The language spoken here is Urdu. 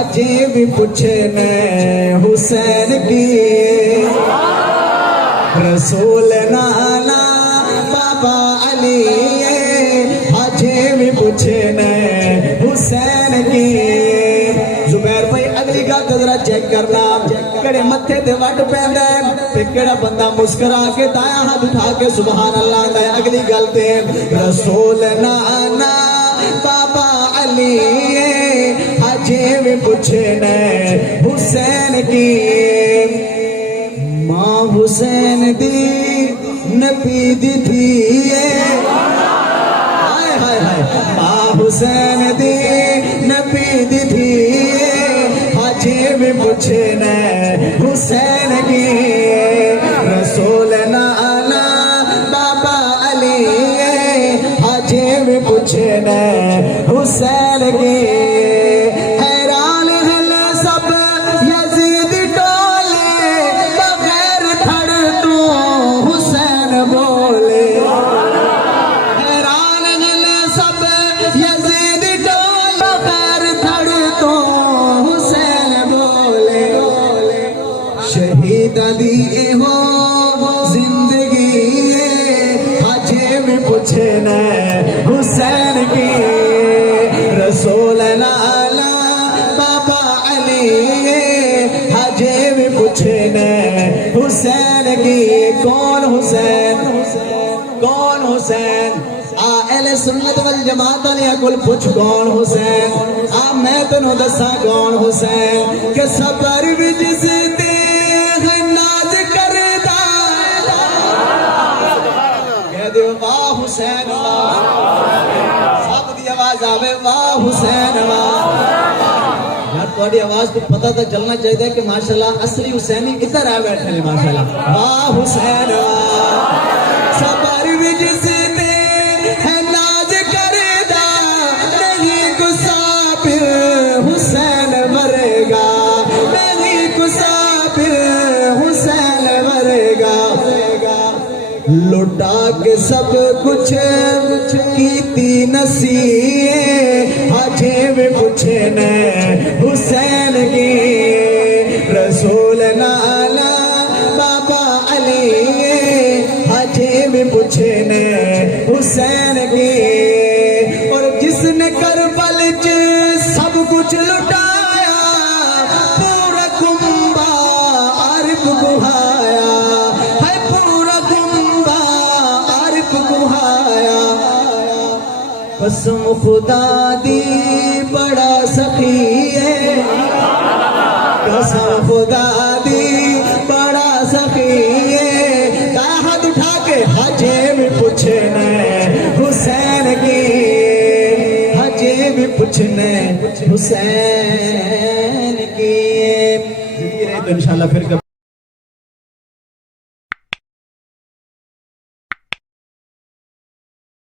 ہجے بھی پوچھنے حسین کی رسول نانا بابا علی ہجے بھی پوچھنے حسین کی زبیر بھائی اگلی گل تو ذرا چیک کرنا کڑے متھے تے وٹ پیندا ہے تے کیڑا بندہ مسکرا کے دایاں ہاتھ اٹھا کے سبحان اللہ دا اگلی گل تے رسول نانا بابا علی ہجے بھی پوچھنے حسین کی ماں حسین دی نبی دی تھی ہائے ہائے ہائے ماں حسین دی نبی دی تھی ہجے بھی پوچھنے حسین کی رسول نانا بابا علی ہجے بھی پوچھنے حسین کی حیران ہے سب یزید ٹولے بغیر تھڑ تو حسین بولے حیران ہے سب یزید ٹولے بغیر تھڑ تو حسین بولے شہید دی ہو زندگی ہجے بھی پوچھنے حسین کی رسول لالا بابا علی ہجے بھی پوچھنے حسین کی کون حسین کون حسین اہل سنت والجماعت والیا کول پوچھ کون حسین میں تینوں دساں کون حسین کہ صبر بھی جس تے ناز کردا کہہ دیو واہ حسین واہ سب دی آواز آوے واہ حسین واہ یار تھوڑی آواز تو پتہ تو چلنا چاہیے کہ ماشاءاللہ اصلی حسینی ادھر آئے بیٹھے ہیں ماشاءاللہ واہ حسین واہ صبر بھی جس تے ہے ناز کردا نہیں غصہ پھر حسین مرے گا نہیں غصہ پھر حسین مرے گا لٹا کے سب کچھ کیتی نصیحت ہجے بھی پوچھنے حسین کی رسول نالا بابا علی ہجے بھی پوچھنے حسین کی اور جس نے کربل چ سب کچھ لٹایا پورا کنبہ عارف بہایا ہے پورا کنبہ عارف بہایا قسم خدا دی بڑا سخی ہے قسم خدا دی بڑا سخی ہے ہاتھ اٹھا کے ہجے بھی پوچھنے حسین کی ہجے بھی پوچھنے حسین کی تو انشاءاللہ پھر کبھی